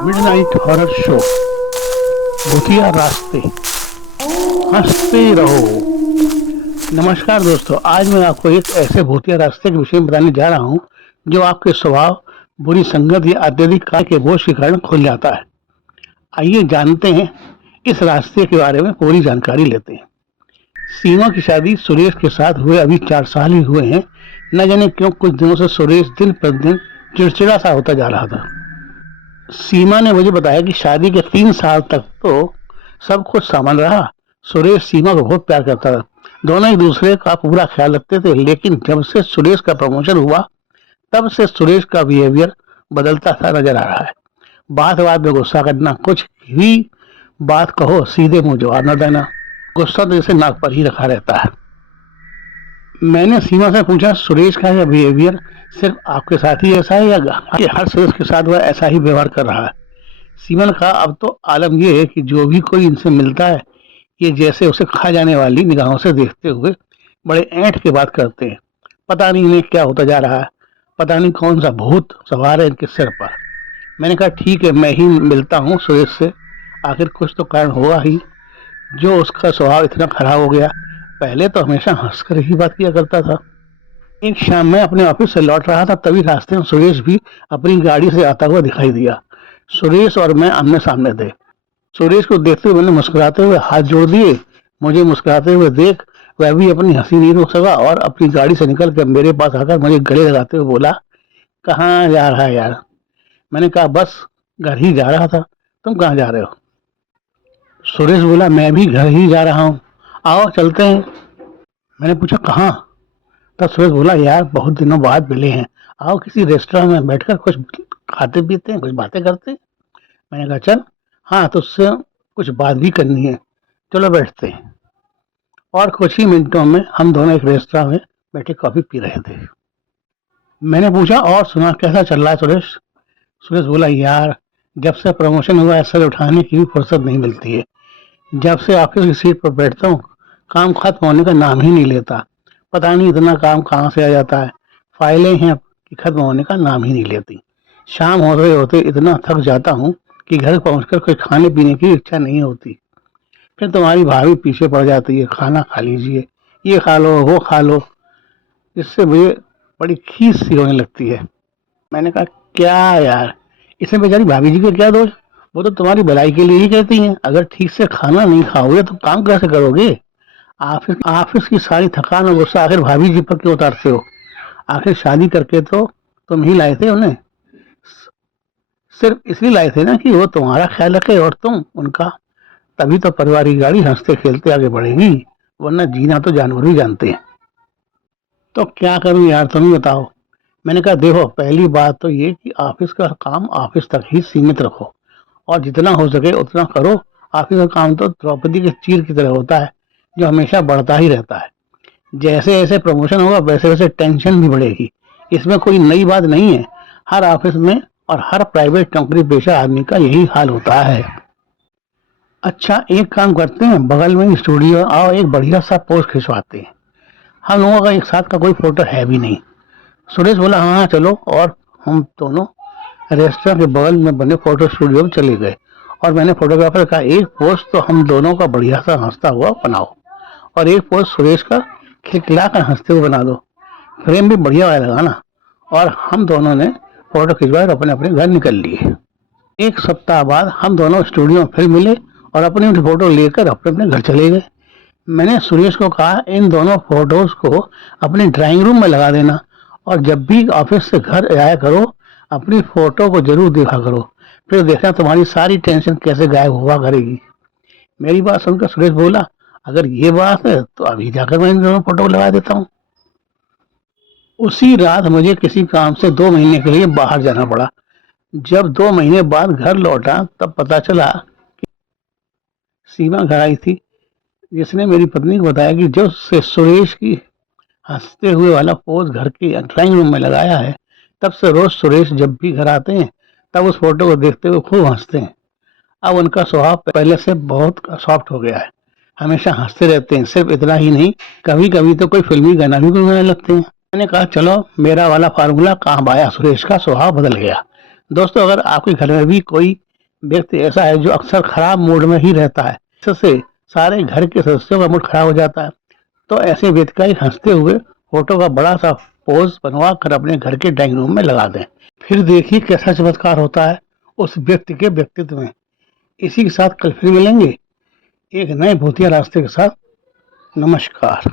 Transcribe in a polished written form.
Midnight horror show भूतिया रास्ते, हंसते रहो। नमस्कार दोस्तों, आज मैं आपको एक ऐसे भूतिया रास्ते के विषय में बताने जा रहा हूं जो आपके स्वभाव, बुरी संगत या अत्यधिक कार्य के बोझ के कारण खुल जाता है। आइए जानते हैं इस रास्ते के बारे में, पूरी जानकारी लेते हैं। सीमा की शादी सुरेश के साथ हुए अभी 4 साल ही हुए हैं। न जाने क्यों कुछ दिनों से सुरेश दिन प्रतिदिन चिड़चिड़ा सा होता जा रहा था। सीमा ने मुझे बताया कि शादी के 3 साल तक तो सब कुछ सामान्य रहा। सुरेश सीमा को बहुत प्यार करता था, दोनों एक दूसरे का पूरा ख्याल रखते थे। लेकिन जब से सुरेश का प्रमोशन हुआ तब से सुरेश का बिहेवियर बदलता सा नजर आ रहा है। बात बात में गुस्सा करना, कुछ भी बात कहो सीधे मुंह जवाब न देना, गुस्सा तो जैसे नाक पर ही रखा रहता है। मैंने सीमा से पूछा, सुरेश का यह बिहेवियर सिर्फ आपके साथ ही ऐसा है या हर सदस्य के साथ वह ऐसा ही व्यवहार कर रहा है? सीमा ने कहा, अब तो आलम यह है कि जो भी कोई इनसे मिलता है ये जैसे उसे खा जाने वाली निगाहों से देखते हुए बड़े ऐंठ के बात करते हैं। पता नहीं इन्हें क्या होता जा रहा है, पता नहीं कौन सा भूत सवार है इनके सिर पर। मैंने कहा, ठीक है, मैं ही मिलता हूँ सुरेश से, आखिर कुछ तो कारण होगा ही जो उसका स्वभाव इतना खराब हो गया। पहले तो हमेशा हंसकर ही बात किया करता था। एक शाम मैं अपने ऑफिस से लौट रहा था, तभी रास्ते में सुरेश भी अपनी गाड़ी से आता हुआ दिखाई दिया। सुरेश और मैं आमने सामने थे। सुरेश को देखते हुए मैंने मुस्कुराते हुए हाथ जोड़ दिए। मुझे मुस्कुराते हुए देख वह भी अपनी हंसी नहीं रोक सका और अपनी गाड़ी से निकल कर मेरे पास आकर मुझे गले लगाते हुए बोला, कहाँ जा रहा है यार? मैंने कहा, बस घर ही जा रहा था। तुम कहाँ जा रहे हो? सुरेश बोला, मैं भी घर ही जा रहा हूँ, आओ चलते हैं। मैंने पूछा, कहाँ? तब सुरेश बोला, यार बहुत दिनों बाद मिले हैं, आओ किसी रेस्टोरेंट में बैठकर कुछ खाते पीते हैं, कुछ बातें करते हैं। मैंने कहा, चल। हाँ, तो उससे कुछ बात भी करनी है, चलो बैठते हैं। और कुछ ही मिनटों में हम दोनों एक रेस्टोरेंट में बैठे कॉफी पी रहे थे। मैंने पूछा, और सुना कैसा चल रहा है सुरेश? सुरेश बोला, यार जब से प्रमोशन हुआ है सर उठाने की भी फुर्सत नहीं मिलती है। जब से ऑफिस की सीट पर बैठता हूँ काम खत्म होने का नाम ही नहीं लेता। पता नहीं इतना काम कहाँ से आ जाता है। फाइलें हैं कि खत्म होने का नाम ही नहीं लेती। शाम होते होते इतना थक जाता हूँ कि घर पहुंचकर कोई खाने पीने की इच्छा नहीं होती। फिर तुम्हारी भाभी पीछे पड़ जाती है, खाना खा लीजिए, ये खा लो वो खा लो। इससे मुझे बड़ी खीस सी होने लगती है। मैंने कहा, क्या यार, इसमें बेचारी भाभी जी का क्या दोष? वो तो तुम्हारी भलाई के लिए ही कहती हैं। अगर ठीक से खाना नहीं खाओगे तो काम कैसे करोगे? ऑफिस की सारी थकान और गुस्सा आखिर भाभी जी पर क्यों उतारते हो? आखिर शादी करके तो तुम ही लाए थे उन्हें, सिर्फ इसलिए लाए थे ना कि वो तुम्हारा ख्याल रखे और तुम उनका। तभी तो परिवार की गाड़ी हंसते खेलते आगे बढ़ेगी, वरना जीना तो जानवर भी जानते हैं। तो क्या करूं यार, तुम ही बताओ। मैंने कहा, देखो पहली बात तो ये कि ऑफिस का काम ऑफिस तक ही सीमित रखो और जितना हो सके उतना करो। ऑफिस का काम तो द्रौपदी के चीर की तरह होता है जो हमेशा बढ़ता ही रहता है। जैसे जैसे प्रमोशन होगा वैसे वैसे टेंशन भी बढ़ेगी। इसमें कोई नई बात नहीं है, हर ऑफिस में और हर प्राइवेट नौकरी पेशा आदमी का यही हाल होता है। अच्छा, एक काम करते हैं, बगल में स्टूडियो आओ, एक बढ़िया सा पोस्ट खिंचवाते हैं। हम लोगों का एक साथ का कोई फोटो है भी नहीं। सुरेश बोला, हाँ हाँ चलो, और हम दोनों रेस्टोरेंट के बगल में बने फोटो स्टूडियो में चले गए। और मैंने फोटोग्राफर का एक पोस्ट तो हम दोनों का बढ़िया सा हंसता हुआ बनाओ और एक पोस्ट सुरेश का खिलखिला कर हंसते हुए बना दो। फ्रेम भी बढ़िया वाला लगाना। और हम दोनों ने फोटो खिंचवाए और अपने अपने घर निकल लिए। एक सप्ताह बाद हम दोनों स्टूडियो में फिर मिले और अपनी अपनी फोटो लेकर अपने अपने घर चले गए। मैंने सुरेश को कहा, इन दोनों फोटोज को अपने ड्राइंग रूम में लगा देना और जब भी ऑफिस से घर आया करो अपनी फोटो को जरूर देखा करो, फिर देखना तुम्हारी सारी टेंशन कैसे गायब हुआ करेगी। मेरी बात सुनकर सुरेश बोला, अगर ये बात है तो अभी जाकर मैं इन दोनों फोटो को लगा देता हूँ। उसी रात मुझे किसी काम से 2 महीने के लिए बाहर जाना पड़ा। जब 2 महीने बाद घर लौटा तब पता चला कि सीमा घर आई थी, जिसने मेरी पत्नी को बताया कि जो से सुरेश की हंसते हुए वाला पोज घर के ड्राइंग रूम में लगाया है, तब से रोज सुरेश जब भी घर आते हैं तब उस फोटो को देखते हुए खूब हंसते हैं। अब उनका स्वभाव पहले से बहुत सॉफ्ट हो गया है, हमेशा हंसते रहते हैं। सिर्फ इतना ही नहीं, कभी कभी तो कोई फिल्मी गाना भी गुनगुनाने लगते हैं। मैंने कहा, चलो मेरा वाला फार्मूला काम आया, सुरेश का स्वभाव बदल गया। दोस्तों, अगर आपके घर में भी कोई व्यक्ति ऐसा है जो अक्सर खराब मूड में ही रहता है, इससे सारे घर के सदस्यों का मूड खराब हो जाता है। तो ऐसे व्यक्ति का एक हंसते हुए फोटो का बड़ा सा पोज बनवा कर अपने घर के ड्राइंग रूम में लगा दें। फिर देखिए कैसा चमत्कार होता है उस व्यक्ति के व्यक्तित्व में। इसी के साथ कल फिर मिलेंगे एक नए भूतिया रास्ते के साथ। नमस्कार।